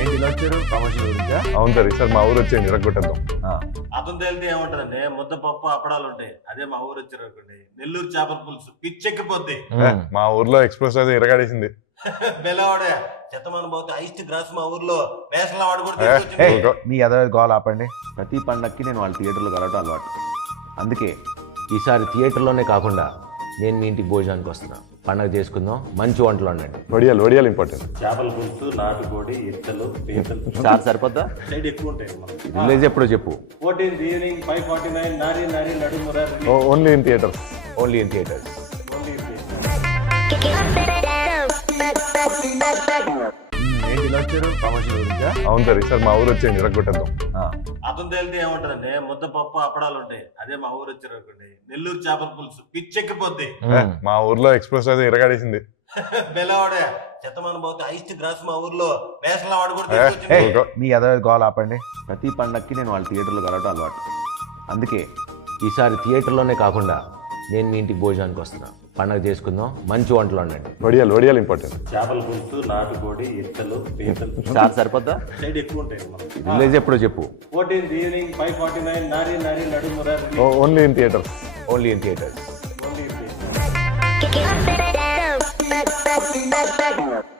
ఏంటి ఇలా వచ్చారు ప్రమోషన్ గురించా? అవును సార్ ఈసారి మా ఊరు వచ్చేయండి ఇరగొట్టేద్దాం. అతను తేలితే ఏముంటదండి, ముద్దపప్పు అప్పడాలు ఉంటాయి. అదే మా ఊరు వచ్చారు అనుకోండి, నెల్లూరు చేపల పులుసు పిచ్చెక్కిపోద్ది. మా ఊర్లో ఎక్స్ప్రెస్ అయితే ఇరగాడేసింది. బెలవాడే శతమానం పోతే ఐస్ట్ గ్రాస్ మా ఊర్లో వేసలా వాడు కూడా తీసుకొచ్చింది. మీ ఎదవ గోల్ ఆపండి. ప్రతి పండక్కి నేను వాళ్ళ థియేటర్లో కలవటం అలవాటు. అందుకే ఈసారి థియేటర్లోనే కాకుండా నేను మీ ఇంటికి భోజనానికి వస్తున్నా. పండగ చేసుకుందాం, మంచి వంటలు వండండి. వడియాలు వడియాలు ఇంపార్టెంట్. చేపల పులుసు, నాటుకోడి, ఇత్తలు, పీతలు చాలా సరిపోద్దా? సైడ్ ఎక్కువ ఉంటాయి. రిలీజ్ ఎప్పుడో చెప్పు. 14th ఈవినింగ్ 5:49 నారి నారి నడుముర only in theatre. Only in theatres. ఏంటి ఇలా వచ్చారు ప్రమోషన్ గురించా? అవును సార్ ఈసారి మా ఊరు వచ్చేయండి ఇరగొట్టేద్దాం. అతను తేలితే ఏముంటదండి, ముద్దపప్పు అప్పడాలు ఉంటాయి. అదే మా ఊరు వచ్చారు అనుకోండి, నెల్లూరు చేపల పులుసు పిచ్చెక్కిపోద్ది. మా ఊర్లో ఎక్స్ప్రెస్ అయితే ఇరగాడేసింది. బెలవాడే శతమానం పోతే ఐస్ట్ గ్రాస్ మా ఊర్లో వేసలా వాడు కూడా తీసుకొచ్చింది. మీ ఎదవ గోల్ ఆపండి. ప్రతి పండక్కి నేను వాళ్ళ థియేటర్లో కలవటం అలవాటు. అందుకే ఈసారి థియేటర్లోనే కాకుండా నేను మీ ఇంటికి భోజనానికి వస్తున్నా. పండగ చేసుకుందాం, మంచి వంటలు వండండి. వడియాలు వడియాలు ఇంపార్టెంట్. చేపల పులుసు, నాటుకోడి, ఇత్తలు, పీతలు చాలా సరిపోద్దా? సైడ్ ఎక్కువ ఉంటాయి. రిలీజ్ ఎప్పుడో చెప్పు. 14th ఈవినింగ్ 5:49 నారి నారి నడుముర only in theatre. Only in theatres. Only